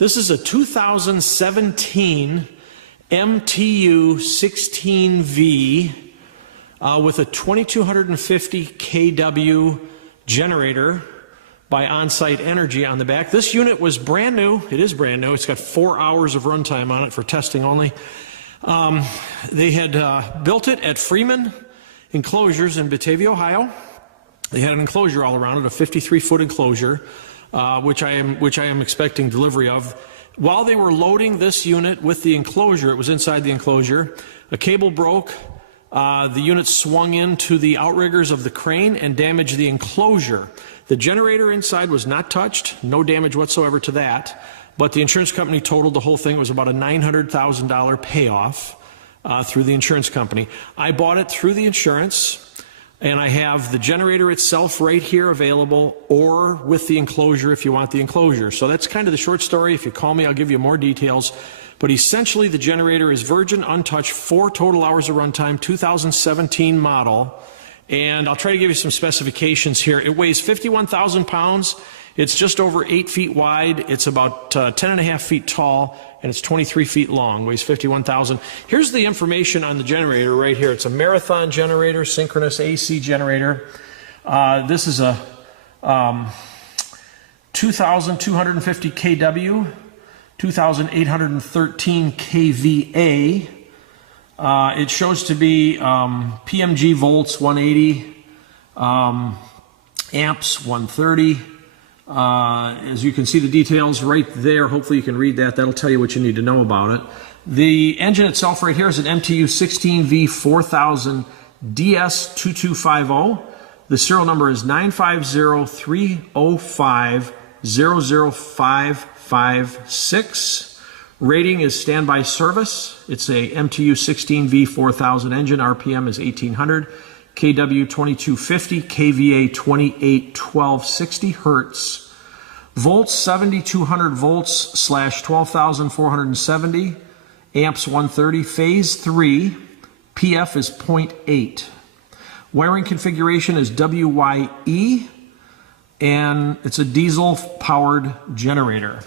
This is a 2017 MTU 16V with a 2250 kW generator by On-Site Energy on the back. This unit was brand new. It is brand new. It's got 4 hours of runtime on it for testing only. They had built it at Freeeman Enclosures in Batavia, Ohio. They had an enclosure all around it, a 53-foot enclosure, which I am expecting delivery of. While they were loading this unit with the enclosure, it was inside the enclosure, a cable broke. The unit swung into the outriggers of the crane and damaged the enclosure. The generator inside was not touched, no damage whatsoever to that, but the insurance company totaled the whole thing. It was about a $900,000 payoff through the insurance company. I bought it through the insurance, and I have the generator itself right here available, or with the enclosure if you want the enclosure. So that's kind of the short story. If you call me, I'll give you more details. But essentially, the generator is virgin, untouched, 4 total hours of runtime, 2017 model. And I'll try to give you some specifications here. It weighs 51,000 pounds. It's just over 8 feet wide. It's about 10.5 feet tall, and it's 23 feet long. Weighs 51,000. Here's the information on the generator right here. It's a marathon generator, synchronous AC generator. This is a 2,250 kW, 2,813 kVA. It shows to be PMG volts 180, amps 130. As you can see the details right there, hopefully you can read that. That'll tell you what you need to know about it. The engine itself right here is an MTU 16V 4000 DS2250. The serial number is 950-305-00556. Rating is standby service. It's a MTU 16V 4000 engine. RPM is 1800. KW 2250. KVA 281260 Hertz. Volts 7200 volts / 12,470. Amps 130. Phase 3. PF is 0.8. Wiring configuration is WYE, and it's a diesel powered generator.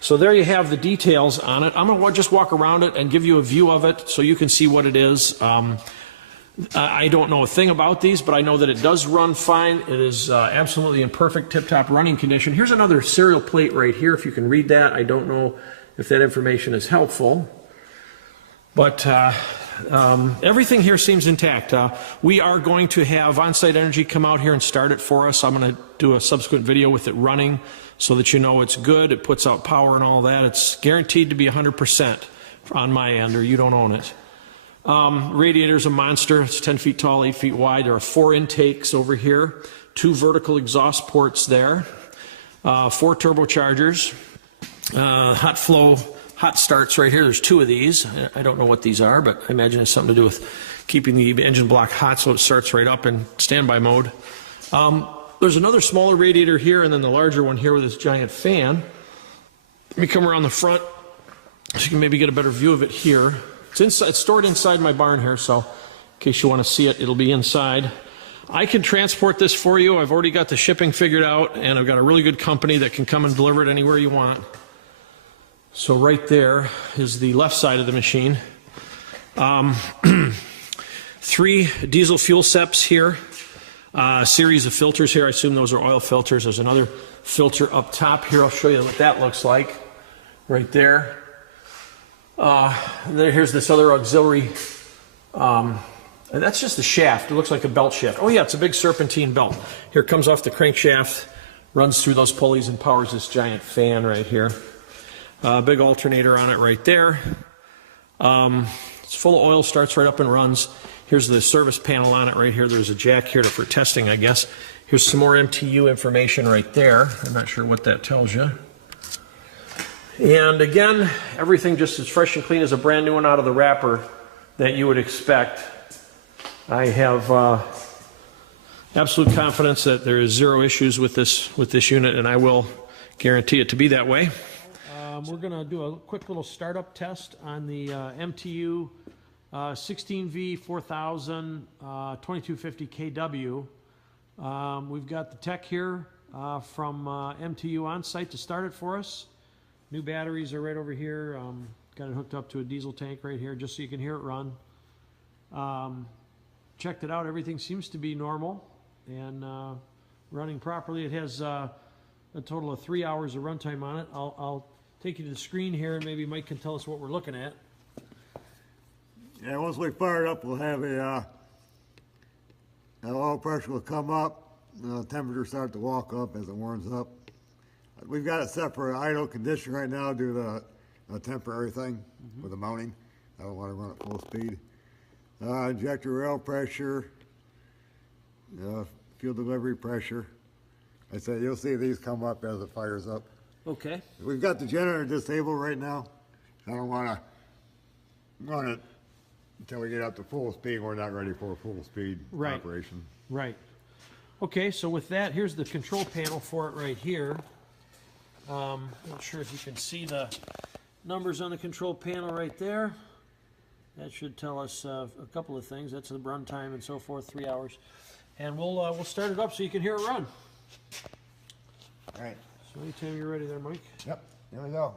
So there you have the details on it. I'm going to just walk around it and give you a view of it so you can see what it is. I don't know a thing about these, but I know that it does run fine. It is absolutely in perfect tip-top running condition. Here's another serial plate right here, if you can read that. I don't know if that information is helpful. But everything here seems intact. We are going to have On-Site Energy come out here and start it for us. I'm going to do a subsequent video with it running so that you know it's good. It puts out power and all that. It's guaranteed to be 100% on my end, or you don't own it. Radiator's a monster. It's 10 feet tall, 8 feet wide. There are 4 intakes over here, 2 vertical exhaust ports there, 4 turbochargers, hot flow, hot starts right here. There's 2 of these. I don't know what these are, but I imagine it's something to do with keeping the engine block hot so it starts right up in standby mode. There's another smaller radiator here, and then the larger one here with this giant fan. Let me come around the front so you can maybe get a better view of it here. It's stored inside my barn here, so in case you want to see it, it'll be inside. I can transport this for you. I've already got the shipping figured out, and I've got a really good company that can come and deliver it anywhere you want. So right there is the left side of the machine. 3 diesel fuel seps here. A series of filters here. I assume those are oil filters. There's another filter up top here. I'll show you what that looks like right there. Here's this other auxiliary. That's just the shaft. It looks like a belt shaft. Oh yeah, it's a big serpentine belt. Here it comes off the crankshaft, runs through those pulleys and powers this giant fan right here. Big alternator on it right there. It's full of oil, starts right up and runs. Here's the service panel on it right here. There's a jack here for testing, I guess. Here's some more MTU information right there. I'm not sure what that tells you. And again, everything just as fresh and clean as a brand new one out of the wrapper that you would expect. I have absolute confidence that there is 0 issues with this unit, and I will guarantee it to be that way. We're going to do a quick little startup test on the MTU 16V 4000 2250 kW. We've got the tech here from MTU on site to start it for us. New batteries are right over here. Got it hooked up to a diesel tank right here just so you can hear it run. Checked it out. Everything seems to be normal and running properly. It has a total of 3 hours of runtime on it. I'll take you to the screen here and maybe Mike can tell us what we're looking at. Yeah, once we fire it up, we'll have an oil pressure will come up, temperature start to walk up as it warms up. We've got it set for idle condition right now due to the temporary thing with the mounting. I don't want to run at full speed. Injector rail pressure, fuel delivery pressure. I say you'll see these come up as it fires up. Okay. We've got the generator disabled right now. I don't want to run it until we get up to full speed. We're not ready for a full speed operation. Right. Okay, so with that, here's the control panel for it right here. Not sure if you can see the numbers on the control panel right there. That should tell us a couple of things. That's the run time and so forth, 3 hours. And we'll start it up so you can hear it run. All right. So anytime you're ready there, Mike. Yep, here we go.